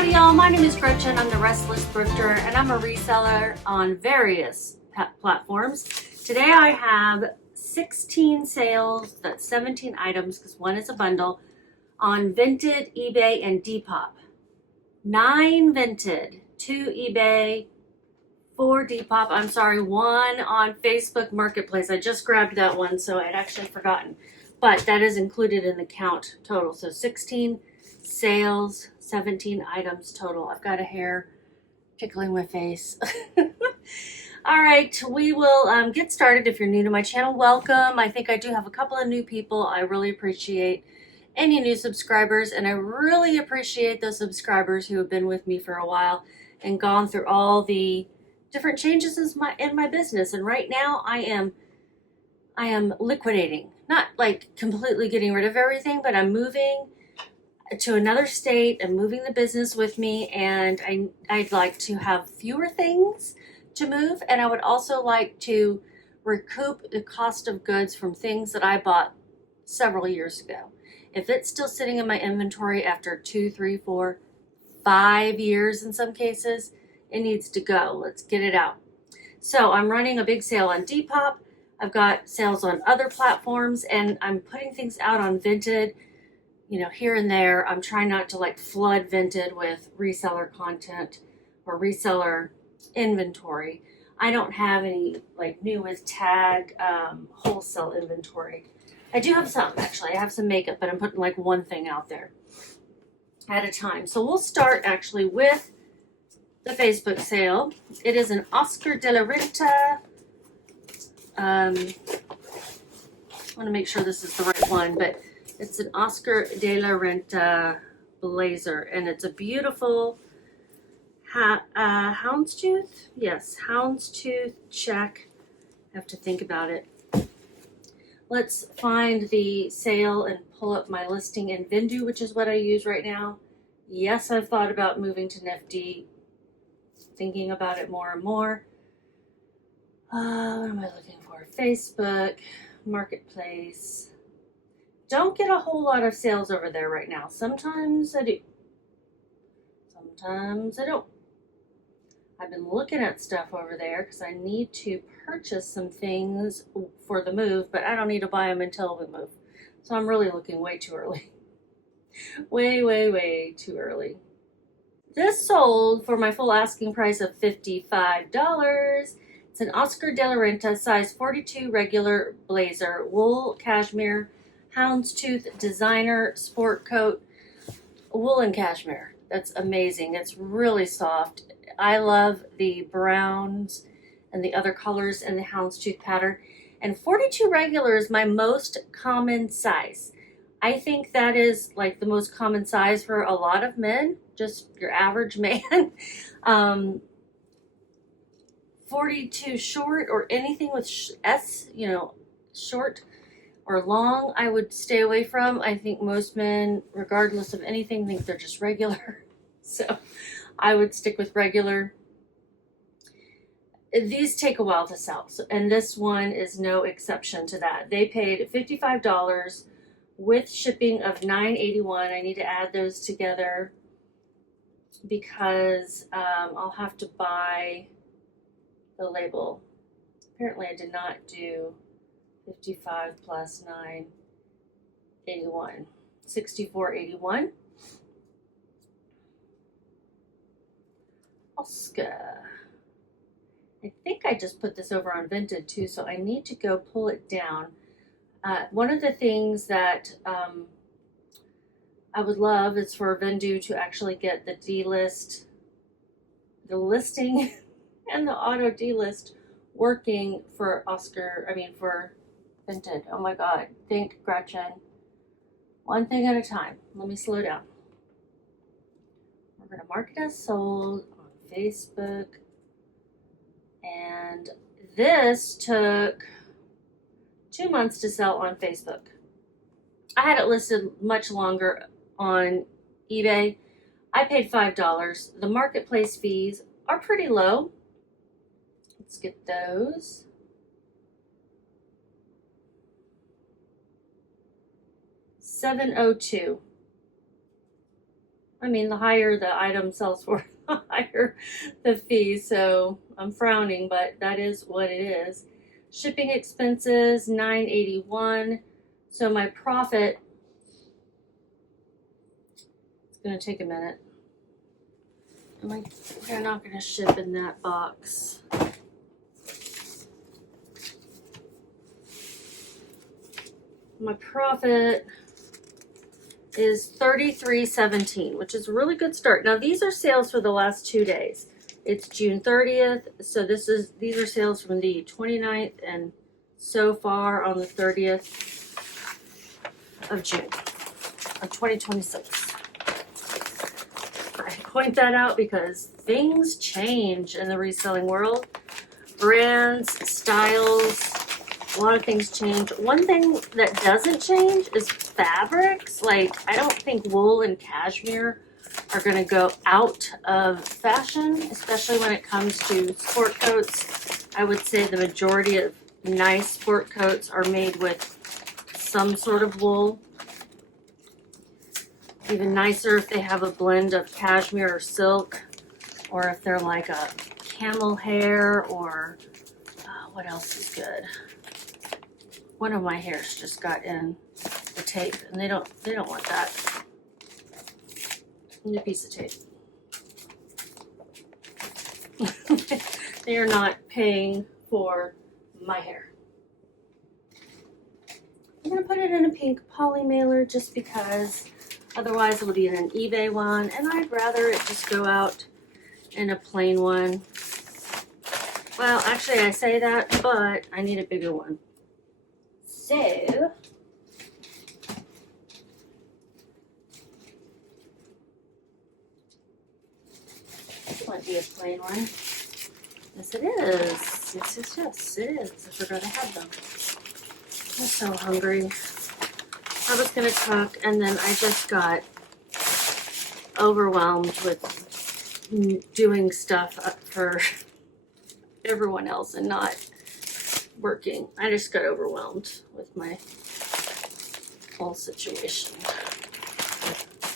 Howdy y'all, my name is Gretchen. I'm the Restless Thrifter and I'm a reseller on various platforms. Today I have 16 sales, that's 17 items because one is a bundle, on Vinted, eBay, and Depop. 9 Vinted, 2 eBay, 4 Depop, I'm sorry, 1 on Facebook Marketplace. I just grabbed that one, so I'd actually forgotten. But that is included in the count total. So 16 sales, 17 items total. I've got a hair tickling my face. All right, we will get started. If you're new to my channel, welcome. I think I do have a couple of new people. I really appreciate any new subscribers, and I really appreciate those subscribers who have been with me for a while and gone through all the different changes in my business. And right now I am liquidating, not like completely getting rid of everything, but I'm moving to another state and moving the business with me, and I'd like to have fewer things to move, and I would also like to recoup the cost of goods from things that I bought several years ago. If it's still sitting in my inventory after 2, 3, 4, 5 years in some cases, it needs to go. Let's get it out. So I'm running a big sale on Depop. I've got sales on other platforms, and I'm putting things out on Vinted, you know, here and there. I'm trying not to like flood Vinted with reseller content or reseller inventory. I don't have any like new with tag wholesale inventory. I do have some, actually. I have some makeup, but I'm putting like one thing out there at a time. So we'll start actually with the Facebook sale. It is an Oscar de la Renta. I want to make sure this is the right one, but it's an Oscar de la Renta blazer, and it's a beautiful houndstooth. Yes, houndstooth check. I have to think about it. Let's find the sale and pull up my listing in VENDOO, which is what I use right now. Yes, I've thought about moving to Nifty, thinking about it more and more. What am I looking for? Facebook Marketplace. Don't get a whole lot of sales over there right now. Sometimes I do. Sometimes I don't. I've been looking at stuff over there because I need to purchase some things for the move, but I don't need to buy them until we move. So I'm really looking way too early. Way too early. This sold for my full asking price of $55. It's an Oscar de la Renta size 42 regular blazer, wool cashmere, houndstooth designer sport coat, woolen cashmere. That's amazing. It's really soft. I love the browns and the other colors in the houndstooth pattern. And 42 regular is my most common size. I think that is like the most common size for a lot of men, just your average man. 42 short or anything with S, you know, short or long, I would stay away from. I think most men, regardless of anything, think they're just regular. So I would stick with regular. These take a while to sell, and this one is no exception to that. They paid $55 with shipping of $9.81. I need to add those together because I'll have to buy the label. Apparently I did not do 55 plus 9.81, 64.81. Oscar. I think I just put this over on Vinted too, so I need to go pull it down. One of the things that I would love is for VENDOO to actually get the delist, the listing and the auto delist working for for Vinted. Oh my God, think Gretchen. One thing at a time. Let me slow down. We're gonna mark it as sold on Facebook. And this took 2 months to sell on Facebook. I had it listed much longer on eBay. I paid $5. The marketplace fees are pretty low. Let's get those. $7.02. I mean, the higher the item sells for, the higher the fee. So I'm frowning, but that is what it is. Shipping expenses, $9.81. So my profit, it's going to take a minute. They're not going to ship in that box. My profit is $33.17, which is a really good start. Now these are sales for the last 2 days. It's June 30th, so these are sales from the 29th and so far on the 30th of June of 2026. I point that out because things change in the reselling world. Brands, styles, a lot of things change. One thing that doesn't change is fabrics. Like, I don't think wool and cashmere are going to go out of fashion, especially when it comes to sport coats. I would say the majority of nice sport coats are made with some sort of wool. Even nicer if they have a blend of cashmere or silk, or if they're like a camel hair, or what else is good? One of my hairs just got in the tape, and they don't want that. Need a piece of tape. They are not paying for my hair. I'm gonna put it in a pink poly mailer just because otherwise it'll be in an eBay one, and I'd rather it just go out in a plain one. Well, actually I say that, but I need a bigger one. So this might be a plain one. Yes, it is. Yes, it is. I forgot I had them. I'm so hungry. I was gonna cook, and then I just got overwhelmed with doing stuff for everyone else and not working. I just got overwhelmed with my whole situation.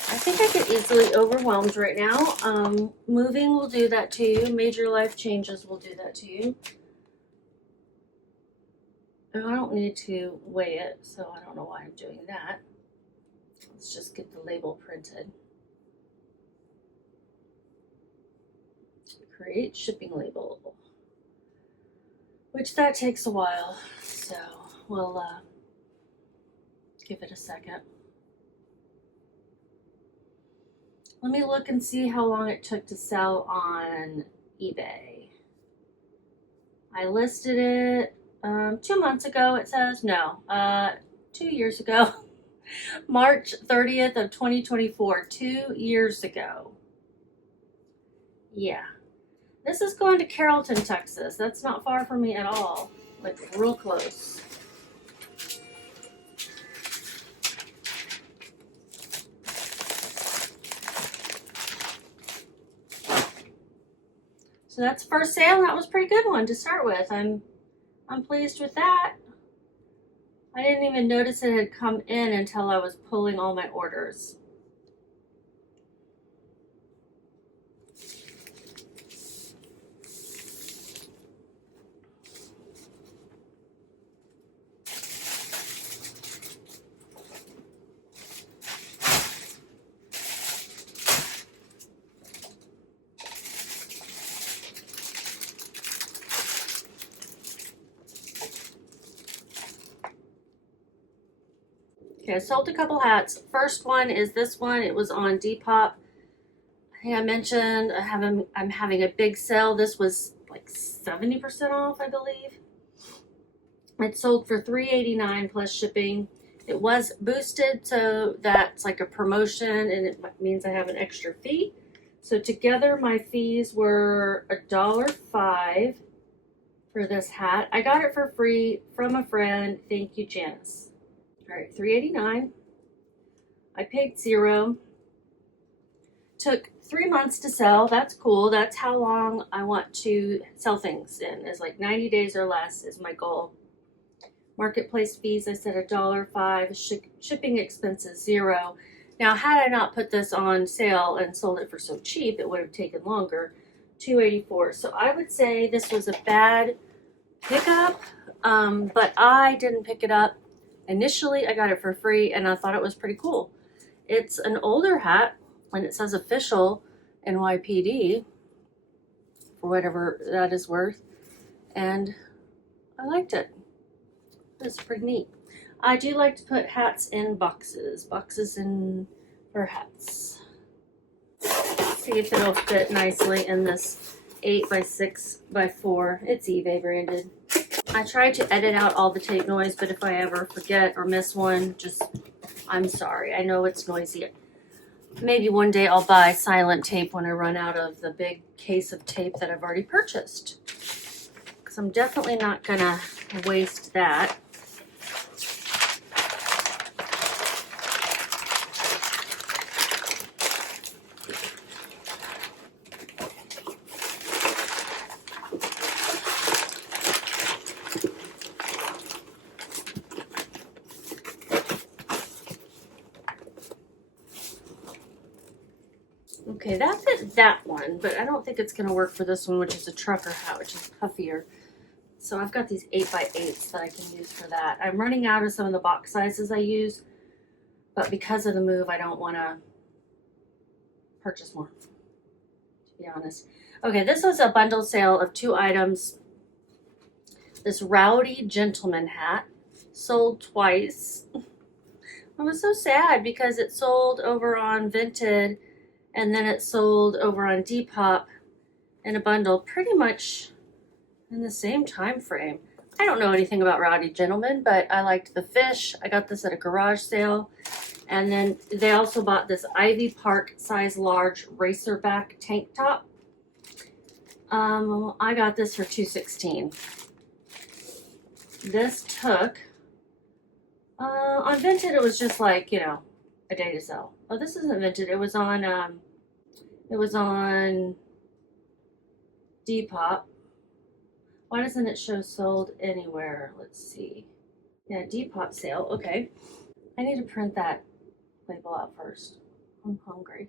I think I get easily overwhelmed right now. Moving will do that to you. Major life changes will do that to you. And I don't need to weigh it, so I don't know why I'm doing that. Let's just get the label printed. Create shipping label, which that takes a while, so we'll give it a second. Let me look and see how long it took to sell on eBay. I listed it 2 months ago, it says. No, 2 years ago. March 30th of 2024, 2 years ago. Yeah. This is going to Carrollton, Texas. That's not far from me at all. Like, real close. So that's first sale. That was a pretty good one to start with. I'm pleased with that. I didn't even notice it had come in until I was pulling all my orders. Okay, I sold a couple hats. First one is this one. It was on Depop. I think I mentioned I'm having a big sale. This was like 70% off, I believe. It sold for $3.89 plus shipping. It was boosted, so that's like a promotion, and it means I have an extra fee. So together my fees were $1.05 for this hat. I got it for free from a friend. Thank you, Janice. All right, $3.89. I paid $0. Took 3 months to sell. That's cool. That's how long I want to sell things in. Is like 90 days or less is my goal. Marketplace fees, I said $1.05. Shipping expenses $0. Now, had I not put this on sale and sold it for so cheap, it would have taken longer. $2.84. So I would say this was a bad pickup, but I didn't pick it up. Initially, I got it for free, and I thought it was pretty cool. It's an older hat, and it says official NYPD, for whatever that is worth, and I liked it. It's pretty neat. I do like to put hats in boxes in for hats. See if it'll fit nicely in this 8x6x4. It's eBay branded. I try to edit out all the tape noise, but if I ever forget or miss one, I'm sorry. I know it's noisy. Maybe one day I'll buy silent tape when I run out of the big case of tape that I've already purchased. Because I'm definitely not gonna waste that. Okay, that fit that one, but I don't think it's going to work for this one, which is a trucker hat, which is puffier. So I've got these 8x8s that I can use for that. I'm running out of some of the box sizes I use, but because of the move, I don't want to purchase more, to be honest. Okay, this was a bundle sale of 2 items. This Rowdy Gentleman hat sold twice. I was so sad because it sold over on Vinted, and then it sold over on Depop in a bundle pretty much in the same time frame. I don't know anything about Rowdy Gentleman, but I liked the fish. I got this at a garage sale. And then they also bought this Ivy Park size large racerback tank top. I got this for $2.16. This took, on Vinted it was just like, you know, a day to sell. Oh, this isn't Vinted. It was on Depop. Why doesn't it show sold anywhere? Let's see. Yeah, Depop sale. Okay. I need to print that label out first. I'm hungry.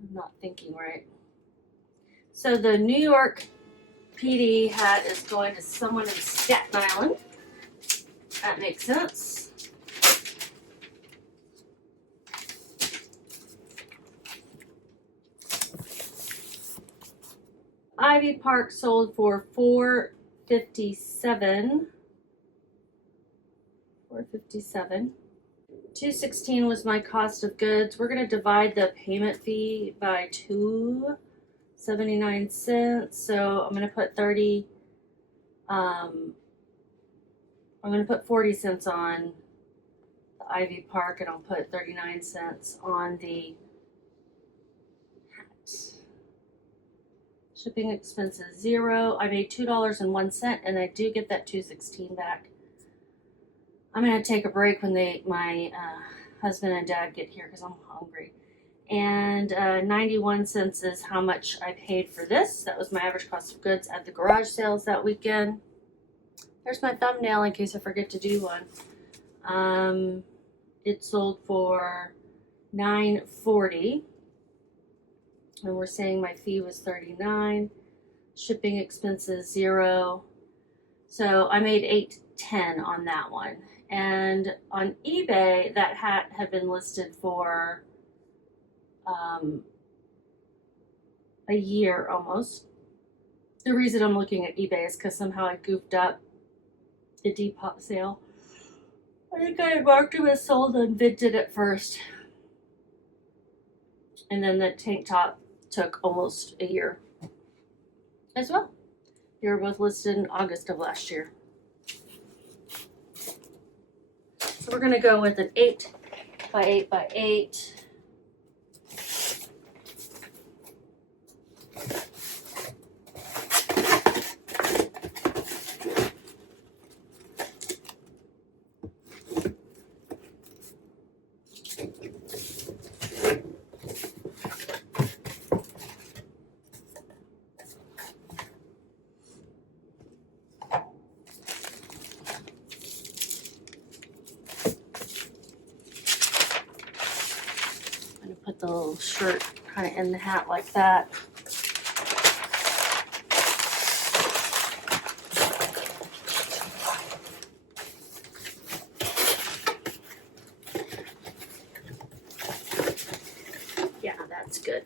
I'm not thinking right. So the New York PD hat is going to someone in Staten Island. That makes sense. Ivy Park sold for $4.57. $2.16 was my cost of goods. We're going to divide the payment fee by 2.79 cents. So I'm going to put 40 cents on the Ivy Park, and I'll put 39 cents on the hat. Shipping expenses $0. I made $2.01, and I do get that $2.16 back. I'm going to take a break when my husband and dad get here because I'm hungry. And 91 cents is how much I paid for this. That was my average cost of goods at the garage sales that weekend. There's my thumbnail in case I forget to do one. It sold for $9.40. And we're saying my fee was $39. Shipping expenses $0. So I made $8.10 on that one. And on eBay, that hat had been listed for a year almost. The reason I'm looking at eBay is because somehow I goofed up the Depop sale. I think I had marked it as sold and Vinted at first. And then the tank top took almost a year as well. They were both listed in August of last year. So we're going to go with an 8x8x8. put the little shirt kind of in the hat like that. Yeah, that's good.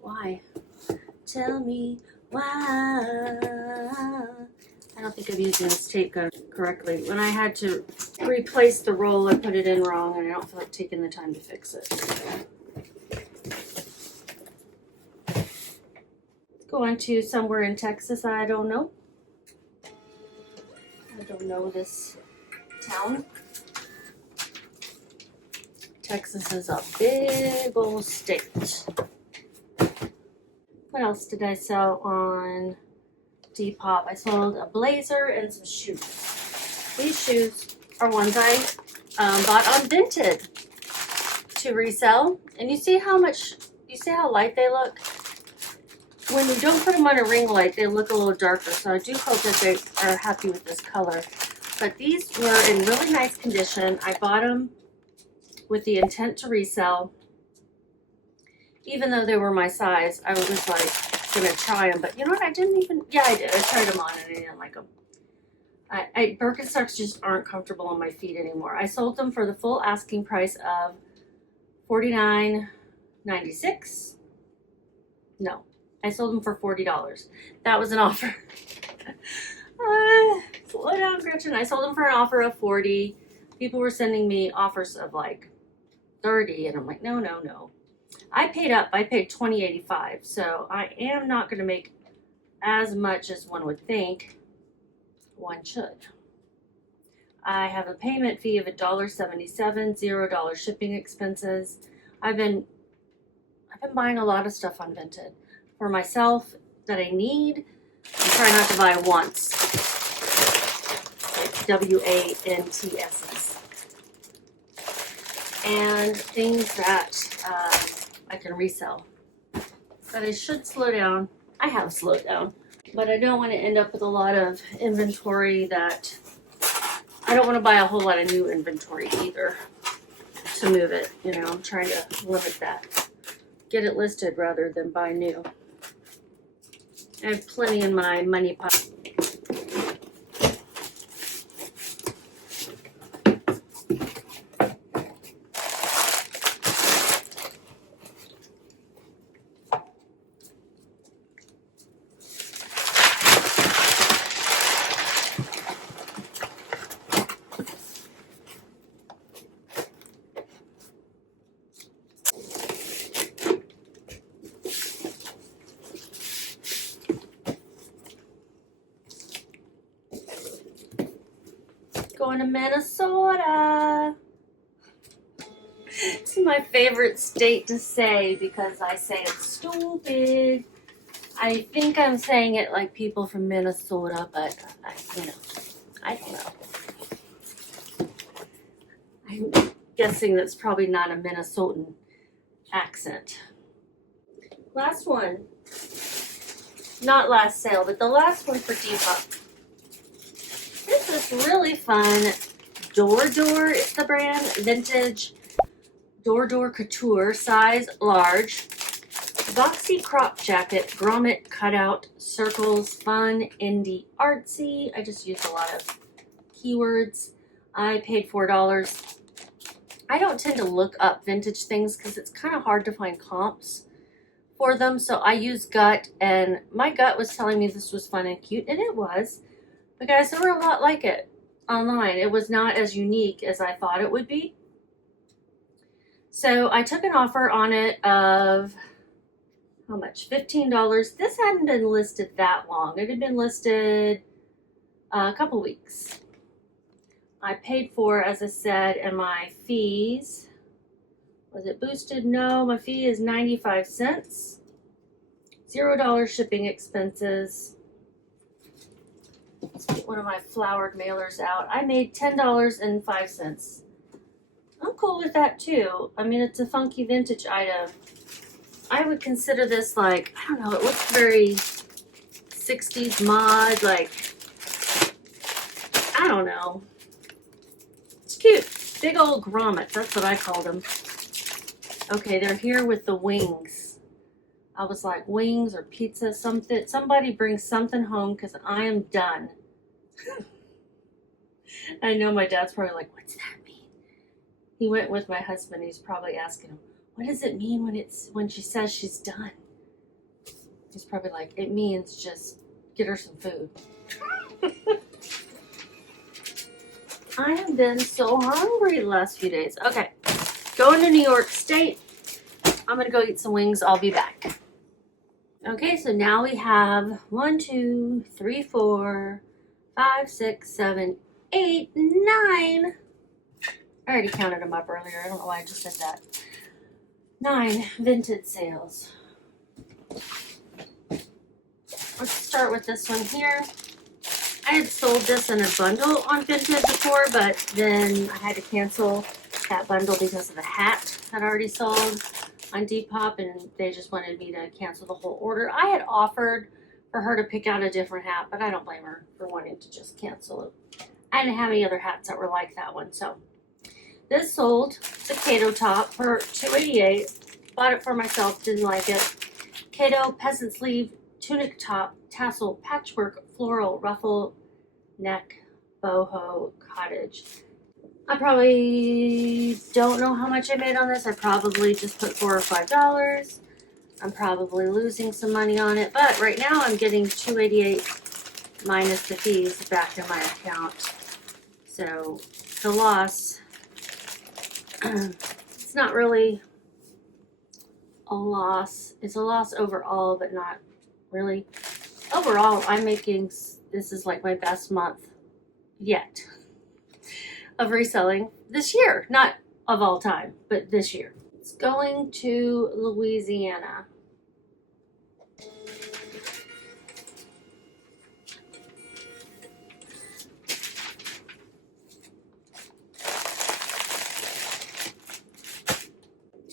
Why? Tell me why. I don't think I'm using this tape gun correctly. When I had to replace the roll, I put it in wrong, and I don't feel like taking the time to fix it. Going to somewhere in Texas, I don't know. I don't know this town. Texas is a big old state. What else did I sell on Depop? I sold a blazer and some shoes. These shoes are ones I bought on Vinted to resell. And you see how light they look? When you don't put them on a ring light, they look a little darker. So I do hope that they are happy with this color. But these were in really nice condition. I bought them with the intent to resell. Even though they were my size, I was like gonna try them. But you know what? I did. I tried them on and I didn't like them. Birkenstocks just aren't comfortable on my feet anymore. I sold them for the full asking price of $49.96. No, I sold them for $40. That was an offer. Slow down, Gretchen. I sold them for an offer of $40. People were sending me offers of like $30, and I'm like, no. I paid up. I paid $20.85, so I am not going to make as much as one would think one should. I have a payment fee of $1.77, $0 shipping expenses. I've been buying a lot of stuff on Vinted for myself that I need. I try not to buy once, like WANTSs, and things that I can resell. But I should slow down. I have slowed down, but I don't want to end up with a lot of inventory that I don't want to buy a whole lot of new inventory either to move it. You know, I'm trying to limit that. Get it listed rather than buy new. I have plenty in my money pot. Going to Minnesota. It's my favorite state to say because I say it's stupid. I think I'm saying it like people from Minnesota, but I don't know. I'm guessing that's probably not a Minnesotan accent. Last one. Not last sale, but the last one for Depop. This is really fun. Door, it's the brand. Vintage Door Couture, size large. Boxy crop jacket, grommet cutout, circles, fun, indie, artsy. I just used a lot of keywords. I paid $4. I don't tend to look up vintage things because it's kind of hard to find comps for them. So I use gut, and my gut was telling me this was fun and cute, and it was. But guys, there were a lot like it online. It was not as unique as I thought it would be. So I took an offer on it of, how much? $15. This hadn't been listed that long. It had been listed a couple weeks. I paid for, as I said, and my fees, was it boosted? No, my fee is 95 cents. $0 shipping expenses. Let's get one of my flowered mailers out. I made $10.05. I'm cool with that too. I mean, it's a funky vintage item. I would consider this like, I don't know, it looks very 60s mod, like, I don't know. It's cute. Big old grommets, that's what I called them. Okay, they're here with the wings. I was like, wings or pizza, something. Somebody bring something home because I am done. I know my dad's probably like, what's that mean? He went with my husband. He's probably asking him, what does it mean when she says she's done? He's probably like, it means just get her some food. I have been so hungry the last few days. Okay, going to New York State. I'm gonna go eat some wings. I'll be back. Okay, so now we have 1, 2, 3, 4, 5, 6, 7, 8, 9. I already counted them up earlier. I don't know why I just said that. 9 Vinted sales. Let's start with this one here. I had sold this in a bundle on Vinted before, but then I had to cancel that bundle because of the hat that I already sold on Depop, and they just wanted me to cancel the whole order. I had offered for her to pick out a different hat, but I don't blame her for wanting to just cancel it. I didn't have any other hats that were like that one, so this sold. The Kato top for $2.88. Bought it for myself, didn't like it. Kato peasant sleeve tunic top, tassel, patchwork, floral, ruffle, neck, boho, cottage. I probably don't know how much I made on this. I probably just put $4 or $5. I'm probably losing some money on it, but right now I'm getting $2.88 minus the fees back in my account. So the loss, it's not really a loss. It's a loss overall, but not really. Overall, I'm making, this is like my best month yet of reselling this year. Not of all time, but this year. It's going to Louisiana.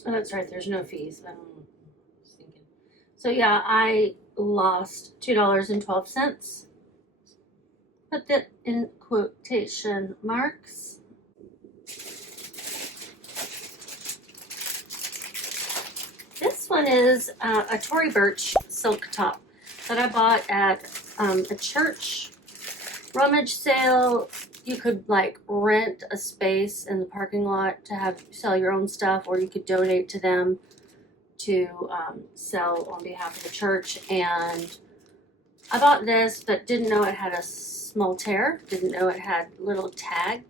Oh, that's right, there's no fees. I was thinking. So yeah, I lost $2.12. Put that in quotation marks. This one is a Tory Burch silk top that I bought at a church rummage sale. You could like rent a space in the parking lot to sell your own stuff, or you could donate to them to sell on behalf of the church. And I bought this, but didn't know it had a small tear. Didn't know it had little tag.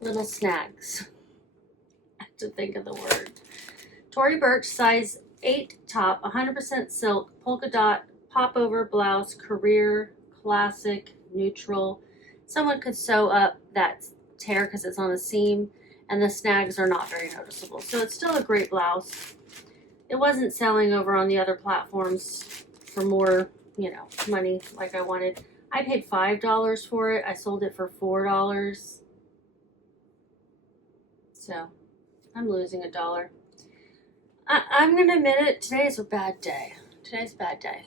Little snags. I have to think of the word. Tory Burch size 8 top, 100% silk, polka dot, popover blouse, career, classic, neutral. Someone could sew up that tear because it's on a seam, and the snags are not very noticeable. So it's still a great blouse. It wasn't selling over on the other platforms for more, money like I wanted. I paid $5 for it. I sold it for $4. So I'm losing $1. I'm going to admit it, today is a bad day. Today's a bad day.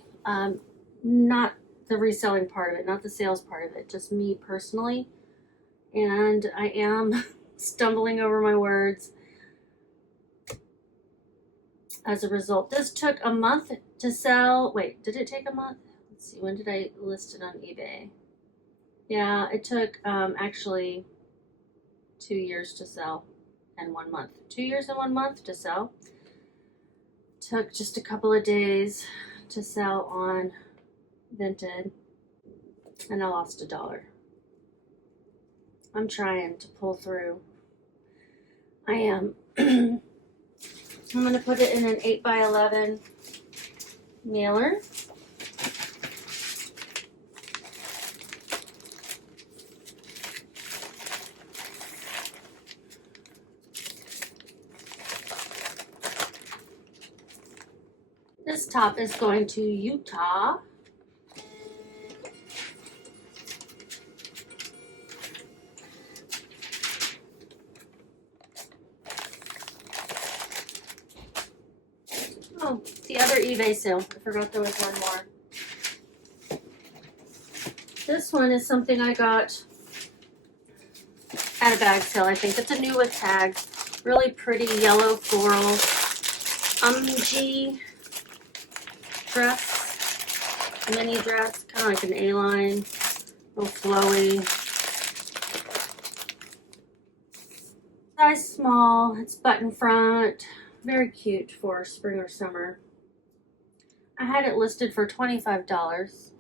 Not the reselling part of it, not the sales part of it, just me personally. And I am stumbling over my words as a result. This took a month to sell. Wait, did it take a month? Let's see, when did I list it on eBay? Yeah, it took actually 2 years to sell and 1 month. 2 years and 1 month to sell. Took just a couple of days to sell on Vinted, and I lost $1. I'm trying to pull through. I am. I'm going to put it in an 8x11 mailer. This top is going to Utah. Oh, the other eBay sale. I forgot there was one more. This one is something I got at a bag sale, I think. It's a new with tags. Really pretty yellow floral dress. Mini dress. Kind of like an A-line. Real flowy. Size small. It's button front. Very cute for spring or summer. I had it listed for $25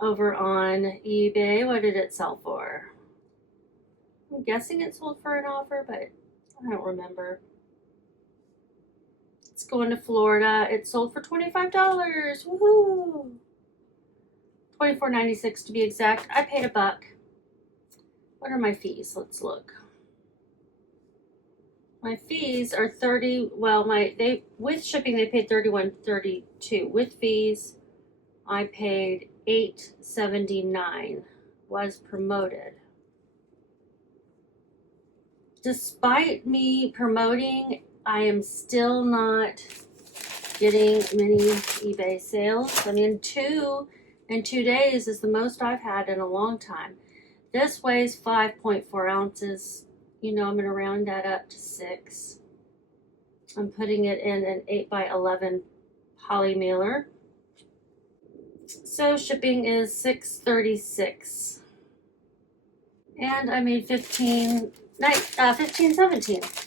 over on eBay. What did it sell for? I'm guessing it sold for an offer, but I don't remember. It's going to Florida. It sold for $25. Woohoo! $24.96 to be exact. I paid $1. What are my fees? Let's look. My fees are 30. Well, with shipping they paid $31.32. With fees, I paid $8.79. Was promoted. Despite me promoting, I am still not getting many eBay sales. I mean, 2 in 2 days is the most I've had in a long time. This weighs 5.4 ounces. You know, I'm going to round that up to 6. I'm putting it in an 8x11 poly mailer. So shipping is $6.36. And I made $15.17.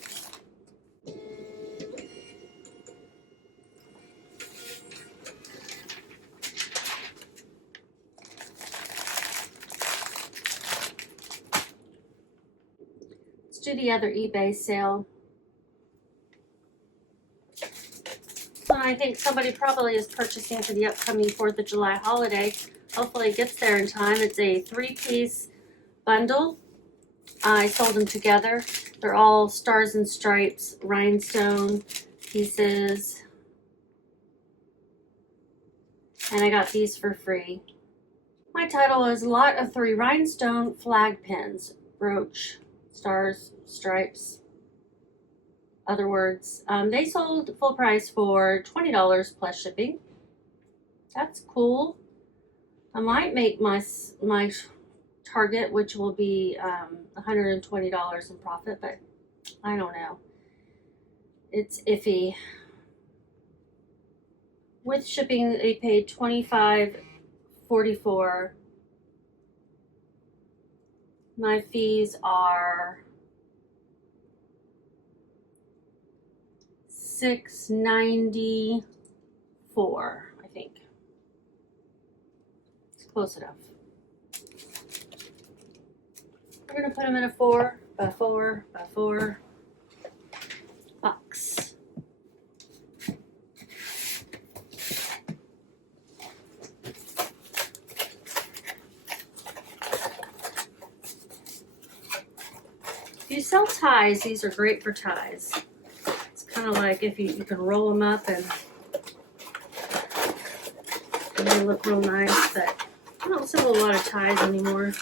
Let's do the other eBay sale. I think somebody probably is purchasing for the upcoming 4th of July holiday. Hopefully it gets there in time. It's a 3-piece bundle. I sold them together. They're all stars and stripes, rhinestone pieces. And I got these for free. My title is Lot of 3 Rhinestone Flag Pins. Brooch, stars, stripes. Other words. They sold full price for $20 plus shipping. That's cool. I might make my target, which will be $120 in profit, but I don't know. It's iffy. With shipping, they paid $25.44. My fees are $6.94, I think. It's close enough. We're going to put them in a 4x4x4 box. If you sell ties, these are great for ties. Kind of like if you can roll them up and they look real nice, but I don't sell a lot of ties anymore.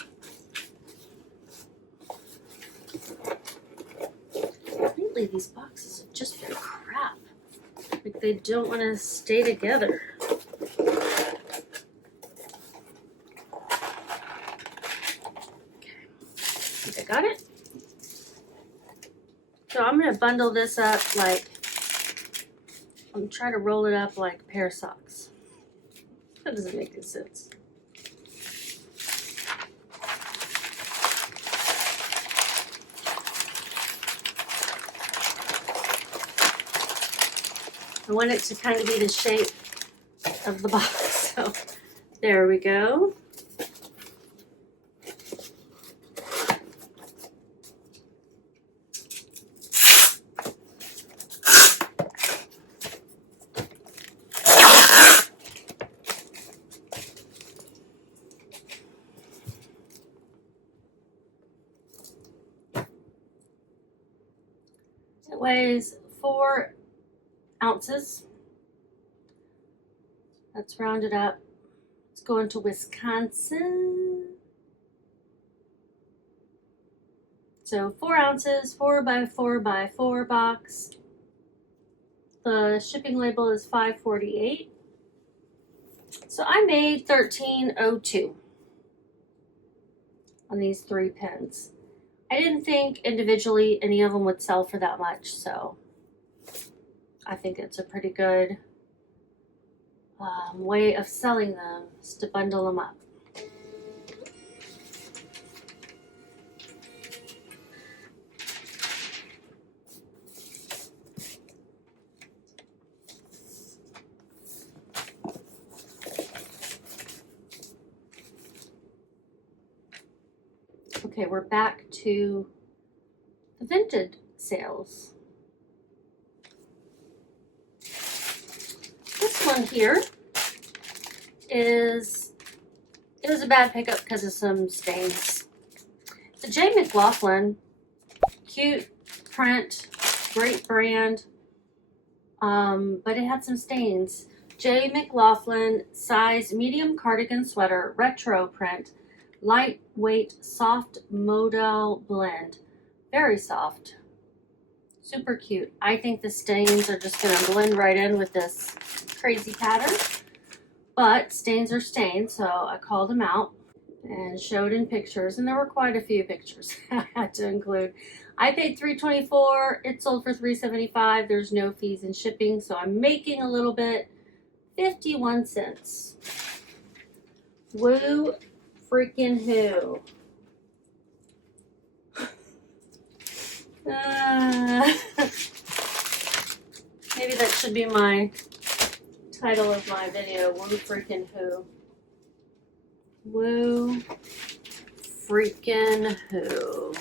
Lately these boxes have just been crap. Like they don't want to stay together. Okay, I think I got it. So I'm going to bundle this up like, I'm trying to roll it up like a pair of socks. That doesn't make any sense. I want it to kind of be the shape of the box. So there we go. It weighs 4 ounces. Let's round it up. It's going to Wisconsin. So 4 ounces, 4x4x4 box. The shipping label is $5.48. So I made $13.02 on these 3 pins. I didn't think individually any of them would sell for that much, so I think it's a pretty good way of selling them, is to bundle them up. Okay, we're back to the Vinted sales. This one here it was a bad pickup because of some stains. It's a J. McLaughlin, cute print, great brand, but it had some stains. J. McLaughlin, size medium cardigan sweater, retro print, lightweight, soft modal blend. Very soft. Super cute. I think the stains are just going to blend right in with this crazy pattern. But stains are stains, so I called them out and showed in pictures. And there were quite a few pictures I had to include. I paid $3.24. It sold for $3.75. There's no fees in shipping, so I'm making a little bit. 51 cents. Woo freaking who. Maybe that should be my title of my video. Woo freaking who. Woo freaking who.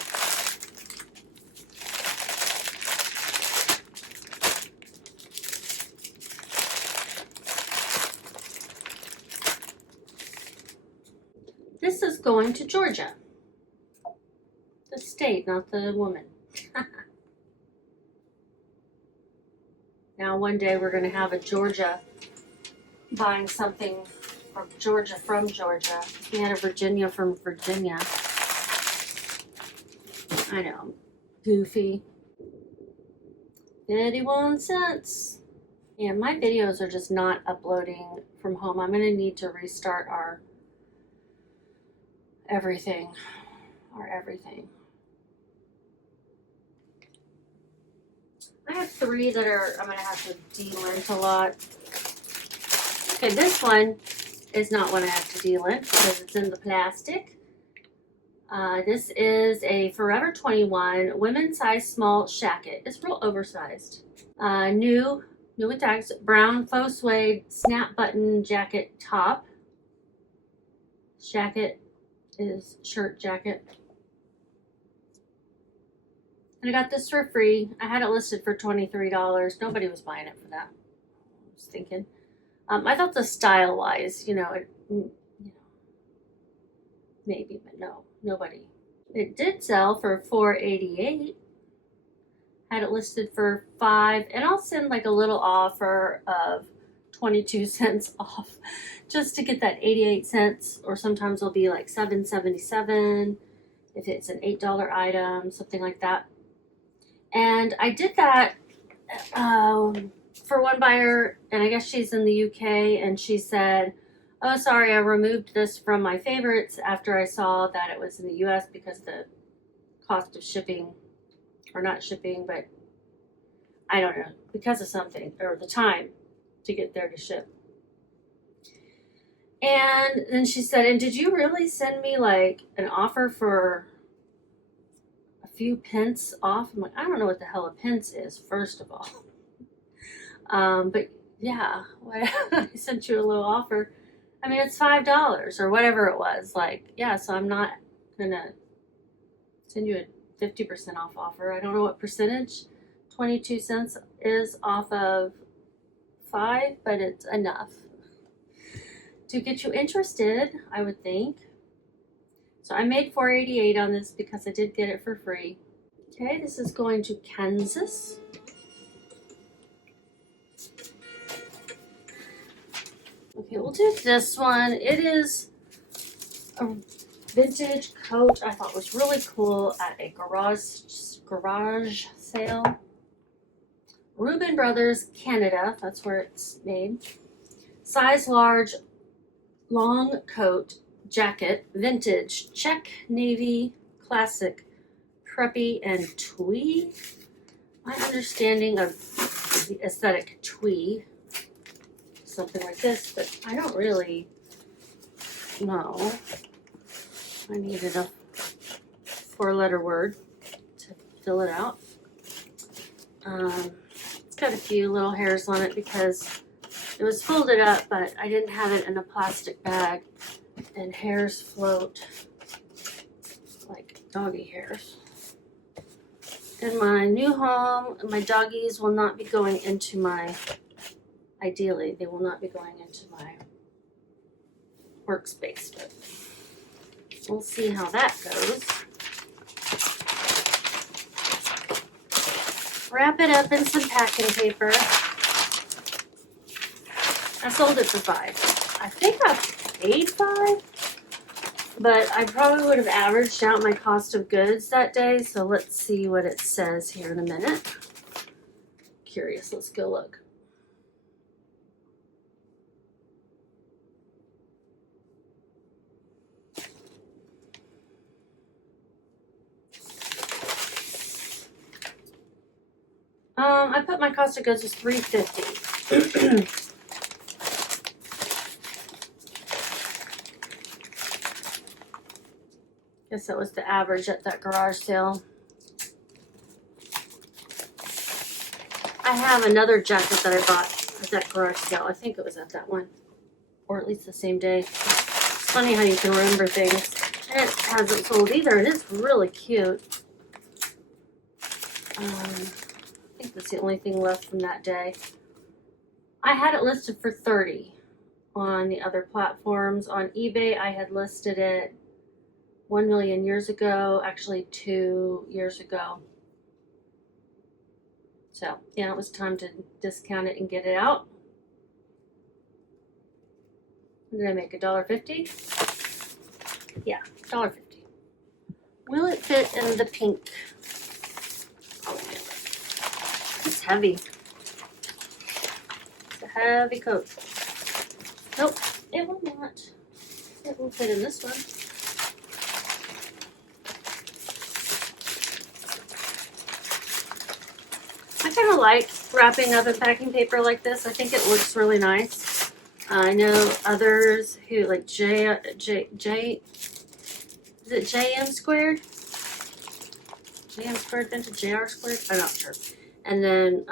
This is going to Georgia. The state, not the woman. Now one day we're going to have a Georgia buying something from Georgia. We had a Virginia from Virginia. I know, goofy. 51 cents. Yeah, my videos are just not uploading from home. I'm going to need to restart our everything. I have 3 that I'm going to have to delint a lot. Okay, this one is not one I have to delint because it's in the plastic. This is a Forever 21 women's size small shacket. It's real oversized. New with tags, brown faux suede snap button jacket top. Shacket is shirt jacket. And I got this for free. I had it listed for $23. Nobody was buying it for that. I was thinking. I thought the style-wise, maybe, but no, nobody. It did sell for $4.88. Had it listed for $5, and I'll send like a little offer of 22 cents off just to get that 88 cents, or sometimes it'll be like $7.77 if it's an $8 item, something like that. And I did that for one buyer, and I guess she's in the UK, and she said, oh, sorry, I removed this from my favorites after I saw that it was in the US because the cost of shipping, or not shipping, but I don't know, because of something, or the time to get there to ship. And then she said, and did you really send me like an offer for a few pence off? I'm like, I don't know what the hell a pence is, first of all. But yeah, I sent you a little offer. I mean, it's $5 or whatever it was. Like, yeah, so I'm not gonna send you a 50% off offer. I don't know what percentage 22 cents is off of 5, but it's enough to get you interested, I would think. So I made $4.88 on this because I did get it for free. Okay, this is going to Kansas. Okay, we'll do this one. It is a vintage coat I thought was really cool at a garage sale. Reuben Brothers, Canada. That's where it's made. Size large, long coat, jacket, vintage, check, navy, classic, preppy, and twee. My understanding of the aesthetic twee, something like this, but I don't really know. I needed a 4-letter word to fill it out. It's got a few little hairs on it because it was folded up, but I didn't have it in a plastic bag, and hairs float like doggy hairs. In my new home, my doggies will not be going into my, ideally, they will not be going into my workspace, but we'll see how that goes. Wrap it up in some packing paper. I sold it for $5. I think I paid $5, but I probably would have averaged out my cost of goods that day. So let's see what it says here in a minute. Curious, let's go look. I put my cost of goods as $3.50. Guess that was the average at that garage sale. I have another jacket that I bought at that garage sale. I think it was at that one, or at least the same day. It's funny how you can remember things. And it hasn't sold either. It is really cute. I think that's the only thing left from that day. I had it listed for $30 on the other platforms. On eBay, I had listed it 1 million years ago, actually 2 years ago. So yeah, it was time to discount it and get it out. What did I make, $1.50? Yeah, $1.50. Will it fit in the pink? It's heavy. It's a heavy coat. Nope, it will not. It will fit in this one. I kind of like wrapping up in packing paper like this. I think it looks really nice. I know others who like is it JM squared? JM squared Vintage, JR squared? I'm not sure. And then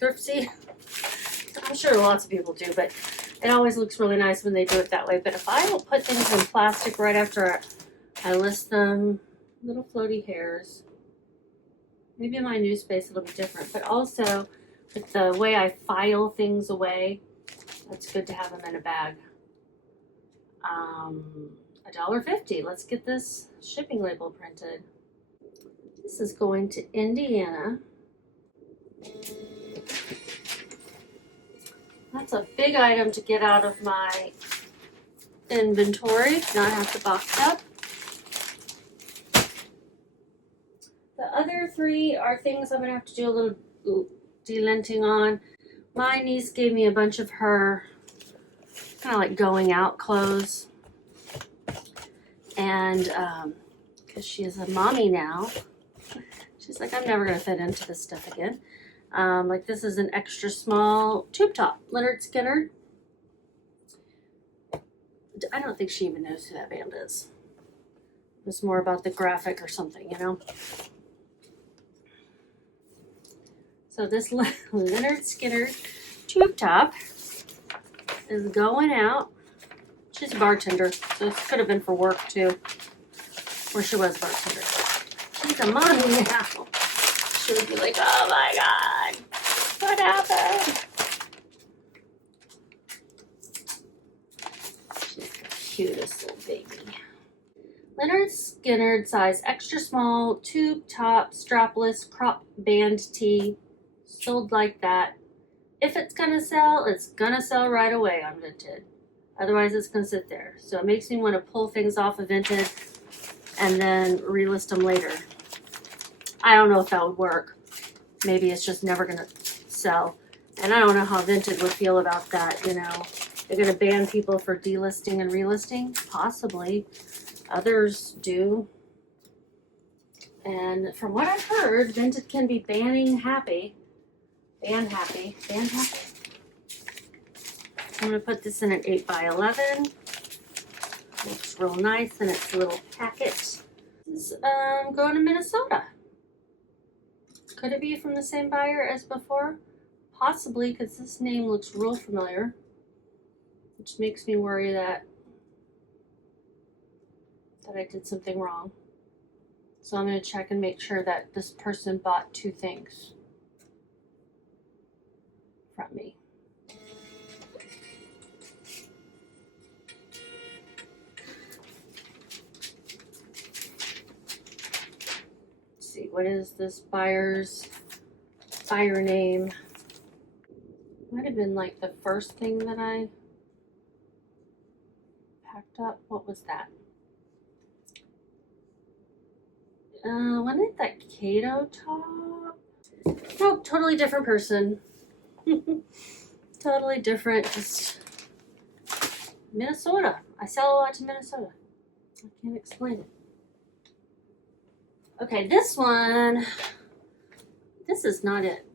Thriftsy. I'm sure lots of people do, but it always looks really nice when they do it that way. But if I don't put things in plastic right after I list them, little floaty hairs, maybe in my new space it'll be different. But also with the way I file things away, it's good to have them in a bag. $1.50. Let's get this shipping label printed. This is going to Indiana. That's a big item to get out of my inventory, not have to box up. The other 3 are things I'm going to have to do a little delinting on. My niece gave me a bunch of her kind of like going out clothes. And because she is a mommy now, she's like, I'm never going to fit into this stuff again. Like this is an extra small tube top, Leonard Skinner. I don't think she even knows who that band is. It was more about the graphic or something, you know. So this Leonard Skinner tube top is going out. She's a bartender, so it could have been for work too. Or she was a bartender. She's a mommy now. She would be like, oh my God, what happened? She's the cutest little baby. Leonard Skinner size extra small, tube top, strapless, crop band tee. Sold like that. If it's gonna sell right away on Vinted. Otherwise it's gonna sit there. So it makes me want to pull things off of Vinted and then relist them later. I don't know if that would work. Maybe it's just never gonna sell. And I don't know how Vinted would feel about that, you know. They're gonna ban people for delisting and relisting? Possibly. Others do. And from what I've heard, Vinted can be ban happy. I'm gonna put this in an 8x11. Looks real nice in its little packet. This is going to Minnesota. Could it be from the same buyer as before? Possibly, because this name looks real familiar, which makes me worry that I did something wrong. So I'm going to check and make sure that this person bought 2 things from me. Let's see, what is this buyer name? Might have been like the first thing that I packed up. What was that? Wasn't it that Kato top? Nope, totally different person. Totally different. Just Minnesota. I sell a lot to Minnesota. I can't explain it. Okay, this one. This is not it.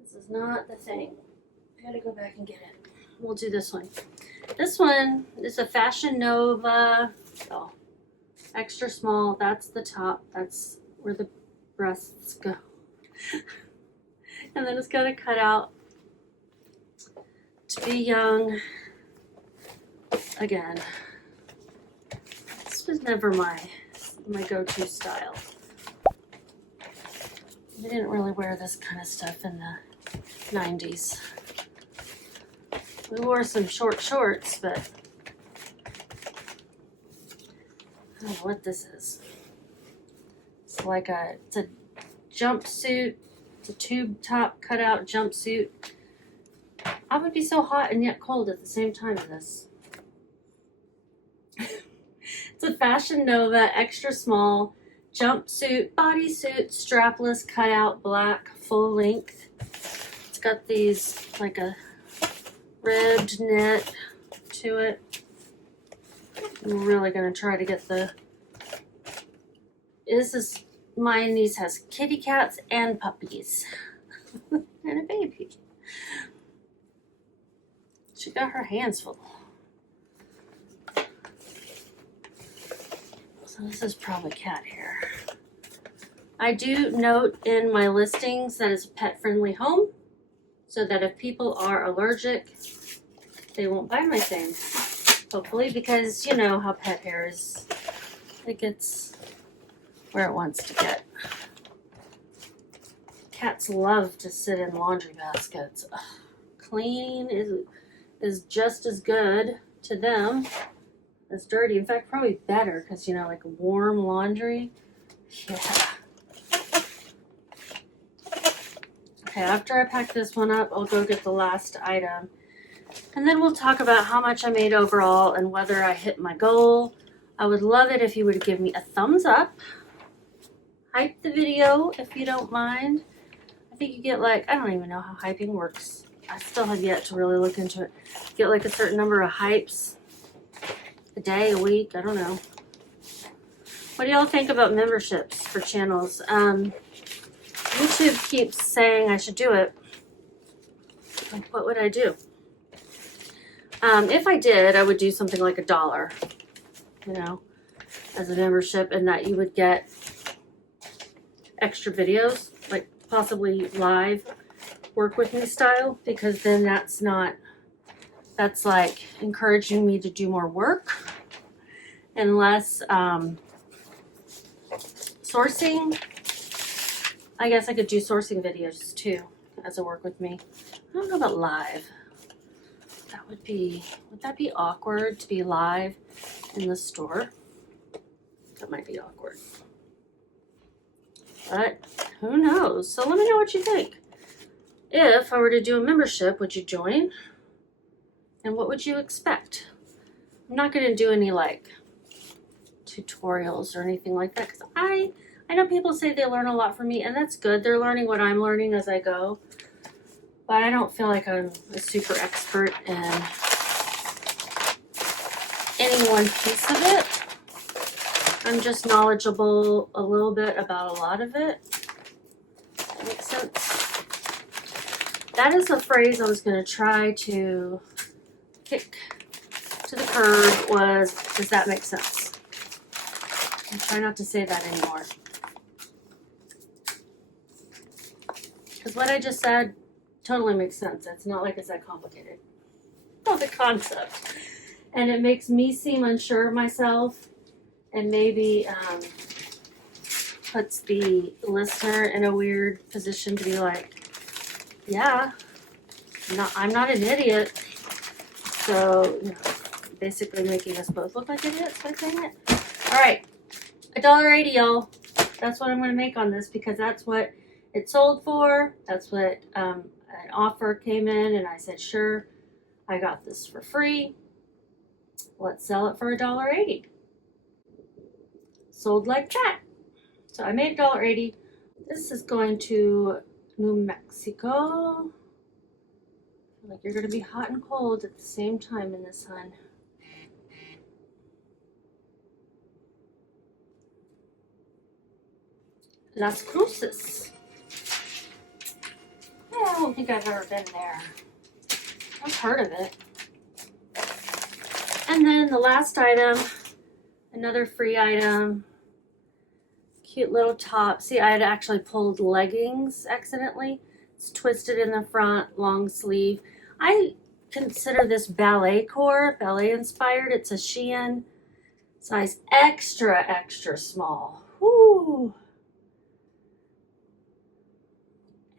This is not the thing. I gotta go back and get it. We'll do this one. This one is a Fashion Nova. Oh, extra small. That's the top. That's where the breasts go. And then it's got a cutout to be young. Again, this was never my go-to style. We didn't really wear this kind of stuff in the 90s. We wore some short shorts, but I don't know what this is. It's a jumpsuit. It's a tube top cutout jumpsuit. I would be so hot and yet cold at the same time in this. It's a Fashion Nova extra small jumpsuit, bodysuit, strapless, cutout, black, full length. It's got these like a ribbed knit to it. I'm really gonna try to get my niece has kitty cats and puppies and a baby. She got her hands full. So this is probably cat hair. I do note in my listings that it's a pet-friendly home, so that if people are allergic, they won't buy my things. Hopefully, because you know how pet hair is. It gets where it wants to get. Cats love to sit in laundry baskets. Ugh. Clean is just as good to them as dirty. In fact, probably better, because you know, like warm laundry. Yeah. Okay, after I pack this one up, I'll go get the last item. And then we'll talk about how much I made overall and whether I hit my goal. I would love it if you would give me a thumbs up. Hype the video if you don't mind. I think you get like, I don't even know how hyping works. I still have yet to really look into it. Get like a certain number of hypes a day, a week, I don't know. What do y'all think about memberships for channels? YouTube keeps saying I should do it. Like, what would I do? If I did, I would do something like $1, you know, as a membership, and that you would get extra videos, like possibly live work with me style, because then that's like encouraging me to do more work and less sourcing. I guess I could do sourcing videos too as a work with me. I don't know about live. Would that be awkward to be live in the store? That might be awkward. But who knows? So let me know what you think. If I were to do a membership, would you join? And what would you expect? I'm not going to do any like tutorials or anything like that, because I I know people say they learn a lot from me, and that's good. They're learning what I'm learning as I go. But I don't feel like I'm a super expert in any one piece of it. I'm just knowledgeable a little bit about a lot of it. That makes sense. That is a phrase I was going to try to kick to the curb was, does that make sense? I try not to say that anymore. Because what I just said totally makes sense. It's not like it's that complicated. Oh, the concept. And it makes me seem unsure of myself, and maybe puts the listener in a weird position to be like, yeah, I'm not an idiot. So, you know, basically making us both look like idiots by saying it. All right, $1.80, y'all. That's what I'm going to make on this because that's what it sold for. That's what an offer came in, and I said, sure, I got this for free. Let's sell it for $1.80. Sold like that. So I made $1.80. This is going to New Mexico. Like you're going to be hot and cold at the same time in the sun. Las Cruces. I don't think I've ever been there. I've heard of it. And then the last item, another free item. Cute little top. See, I had actually pulled leggings accidentally. It's twisted in the front, long sleeve. I consider this ballet core, ballet inspired. It's a Shein, size extra, extra small. Whoo!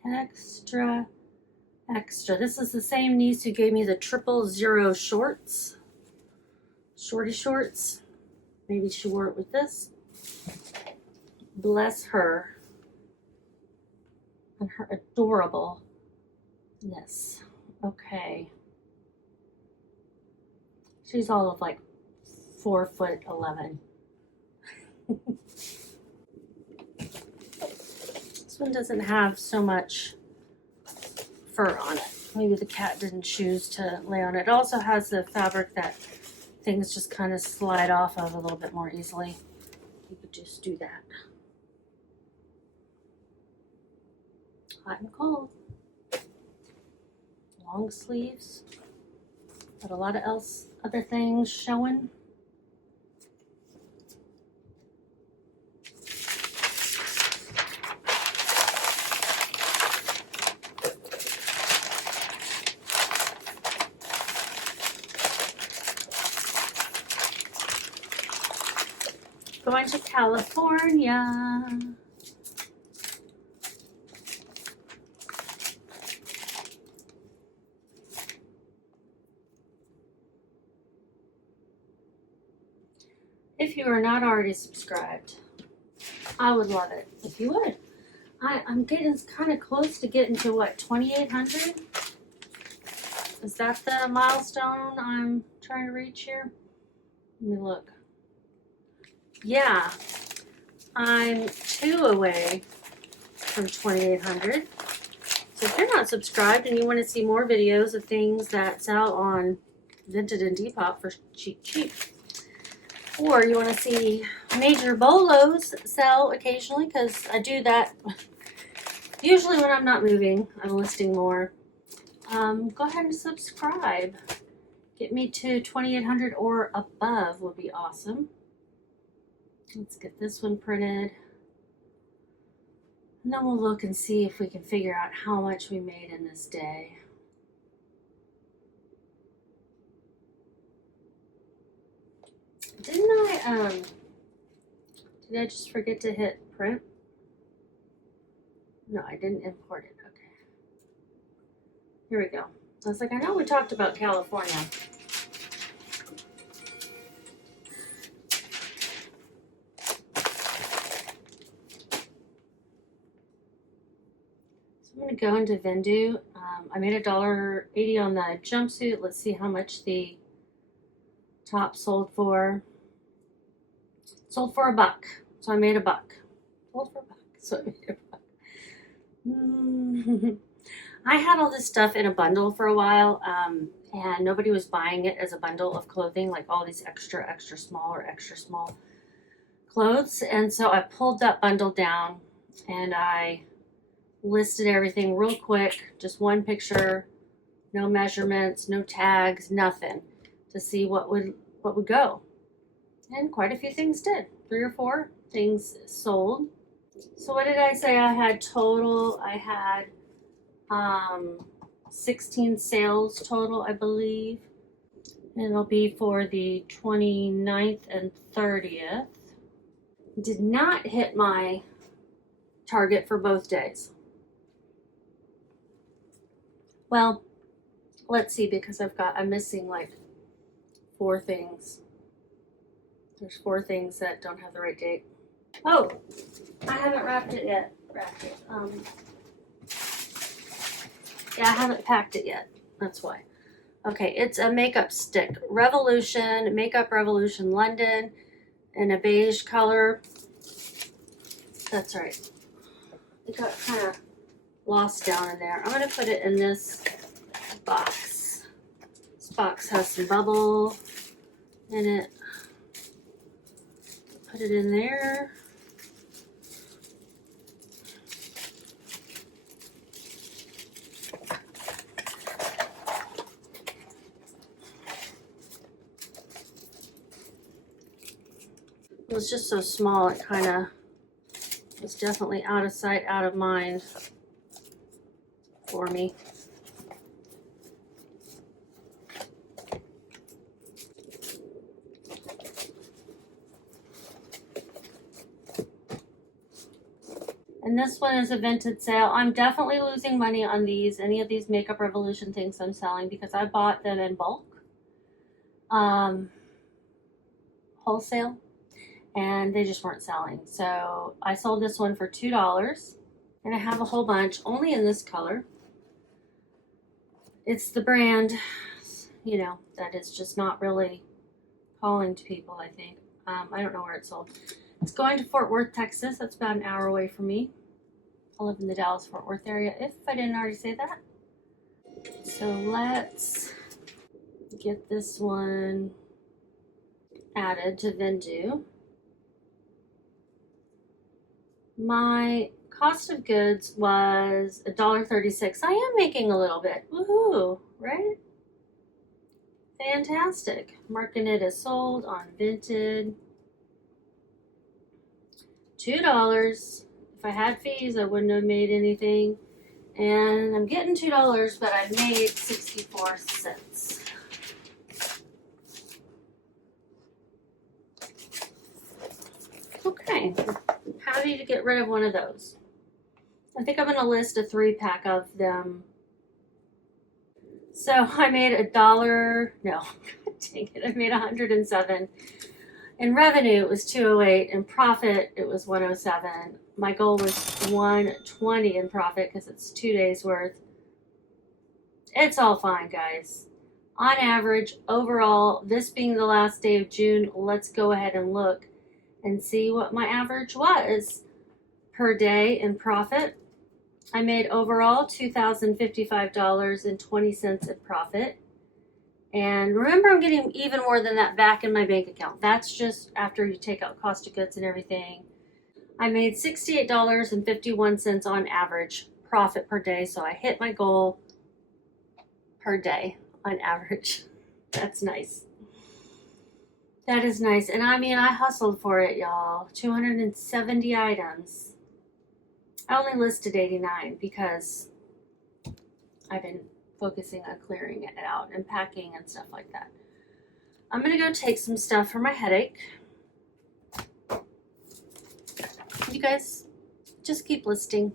Extra, extra. This is the same niece who gave me the 000 shorts. Shorty shorts. Maybe she wore it with this. Bless her. And her adorableness. Okay. She's all of like 4'11". This one doesn't have so much fur on it. Maybe the cat didn't choose to lay on it. It also has the fabric that things just kind of slide off of a little bit more easily. You could just do that. Hot and cold. Long sleeves. Got a lot of other things showing. Going to California. If you are not already subscribed, I would love it if you would. I'm getting kind of close to getting to what, 2,800? Is that the milestone I'm trying to reach here? Let me look. Yeah, I'm 2 away from 2,800. So if you're not subscribed and you want to see more videos of things that sell on Vinted and Depop for cheap, or you want to see major bolos sell occasionally, because I do that usually when I'm not moving, I'm listing more. Go ahead and subscribe. Get me to 2,800 or above would be awesome. Let's get this one printed. And then we'll look and see if we can figure out how much we made in this day. Did I just forget to hit print? No, I didn't import it. Okay. Here we go. I was like, I know we talked about California. I'm going to go into VENDOO. I made $1.80 on the jumpsuit. Let's see how much the top sold for. Sold for $1, so I made $1. Hold for a buck. So I made a buck. I had all this stuff in a bundle for a while, and nobody was buying it as a bundle of clothing, like all these extra small or extra small clothes. And so I pulled that bundle down and I listed everything real quick, just one picture, no measurements, no tags, nothing, to see what would go. And quite a few things did. 3 or 4 things sold. So what did I say I had total? I had 16 sales total, I believe. And it'll be for the 29th and 30th. Did not hit my target for both days. Well, let's see, because I'm missing like 4 things. There's 4 things that don't have the right date. Oh, I haven't wrapped it yet. Yeah, I haven't packed it yet. That's why. Okay, it's a makeup stick. Revolution, Makeup Revolution London, in a beige color. That's right. It got kind of lost down in there. I'm going to put it in this box. This box has some bubble in it. Put it in there. It was just so small, it kind of was definitely out of sight, out of mind for me. And this one is a Vinted sale. I'm definitely losing money on these, any of these Makeup Revolution things I'm selling, because I bought them in bulk, wholesale, and they just weren't selling. So I sold this one for $2, and I have a whole bunch, only in this color. It's the brand, you know, that is just not really calling to people, I think. I don't know where it's sold. It's going to Fort Worth, Texas. That's about an hour away from me. I live in the Dallas-Fort Worth area, if I didn't already say that. So let's get this one added to VENDOO. My cost of goods was $1.36. I am making a little bit. Woohoo, right? Fantastic. Marking it as sold on Vinted. $2. If I had fees, I wouldn't have made anything. And I'm getting $2, but I made 64 cents. Okay, happy to get rid of one of those. I think I'm going to list a 3-pack of them. So I made $1. No, dang it, I made 107. In revenue, it was 208. In profit, it was 107. My goal was 120 in profit because it's 2 days worth. It's all fine, guys. On average, overall, this being the last day of June, let's go ahead and look and see what my average was per day in profit. I made overall $2,055.20 in profit. And remember, I'm getting even more than that back in my bank account. That's just after you take out cost of goods and everything. I made $68.51 on average profit per day. So I hit my goal per day on average. That's nice. That is nice. And I mean, I hustled for it, y'all. 270 items. I only listed 89 because I've been focusing on clearing it out and packing and stuff like that. I'm going to go take some stuff for my headache. You guys just keep listing.